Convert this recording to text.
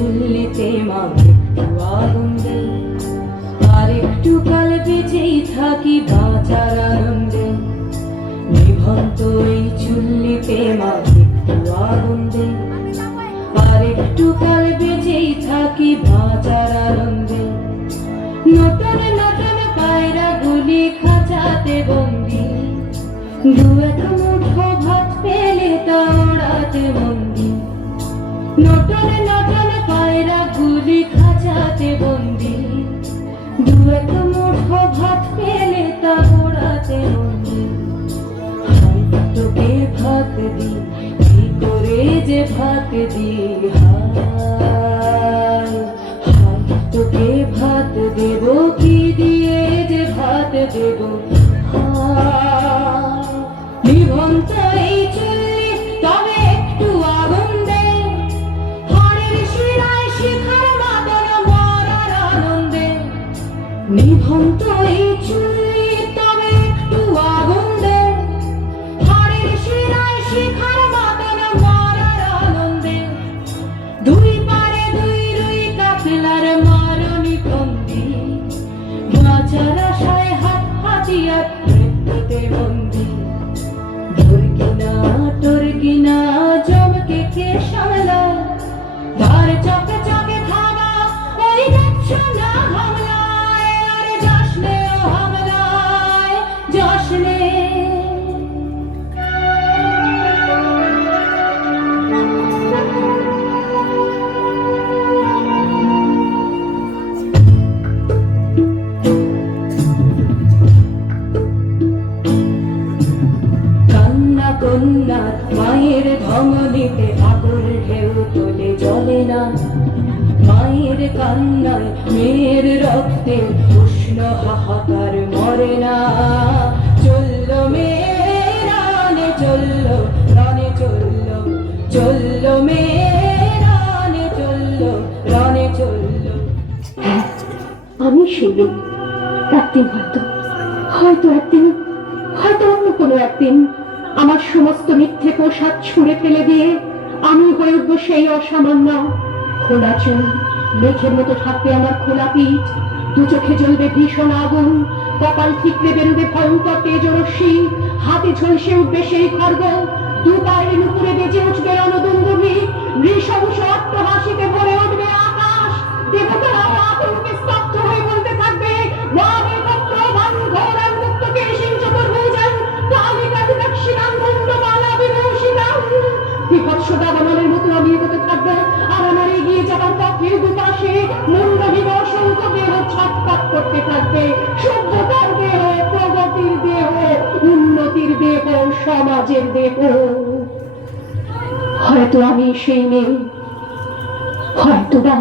চুল্লিতে মা একটু আগুন দে, আর একটু কাল বেঁচেই থাকি বাঁচার আনন্দে। নিভন্ত এই চুল্লিতে মা একটু আগুন দে, আর একটু কাল বেঁচেই থাকি বাঁচার আনন্দে। নতুন নতুন পায়রা গুলি খাঁচাতে বন্দি, দু এক মুঠো ভাত পেলে তা ওড়াতে বন্দি। নতুন নতুন পায়রা গুলি খাঁচাতে বন্দি, দু এক মুঠো ভাত পেলে তা ওড়াতে বন্দি। হাই তোকে ভাত দি, কি করে যে ভাত দি, হায় হায় তোকে ভাত দেব, কি দিয়ে যে ভাত দেব, হায়। নিভন্ত এই চুল্লি তবে একটু আগুন দে, হাড়ের শিরায় শিখার মাদন মরার আনন্দে। নিভন্ত এই চুল্লি তবে একটু আগুন দে, হাড়ের শিরায় শিখার মাদন মরার আনন্দে। দুই পারে দুই রুই কাফেলার মারণি বন্দি, বাঁচার আশায় হাত হাতিয়ার মৃত্যুতে বন্দি। তোর কিনা জমকে কে সামলা, তার চকে চকে থাবা ওই দেখছ না হামলায়, আর যাসনে ও হামলায় যাসনে। কন্যা মায়ের ধমনীতে আগুন ঢেউ তোলে জলে না, মায়ের কান্নায় মেয়ের রক্তে উষ্ণ হাহাকার মরে না। চলল মেয়ে রানে চলল, রানে চলল, চলল মেয়ে রানে চলল, রানে চলল। আমি সেই মেয়ে। একদিন হয়তো একদিন, হয়তো অন্য কোনো একদিন আমার সমস্ত মিথ্যে পোশাক ছুঁড়ে ফেলে দিয়ে আমি হয়ে উঠবো সেই অসামান্য। খোলা চুল, মেঘের মতো থাকবে আমার খোলা পিঠ, দু চোখে জ্বলবে ভীষণ আগুন, কপাল ঠিকরে বেরোবে ভয়ঙ্কর তেজরশ্মি, হাতে ঝলসে উঠবে সেই খড়গ, দু পায়ের নুপুরে বেজে উঠবে রণদুন্দুভি, নৃশংস অট্টহাসিতে ভরে উঠবে আকাশ। দেবতারাও আতঙ্কে স্তব্ধ হয়ে বলতে থাকবে, আমি এগোতে থাকবো, আর আমার এগিয়ে যাবার পথের দুপাশে মুন্ডহীন অসংখ্য দেহ ছটফট করতে থাকবে। সভ্যতার দেহ, প্রগতির দেহ, উন্নতির দেহ, সমাজের দেহ। হয়তো আমি সেই মেয়ে, হয়তো বা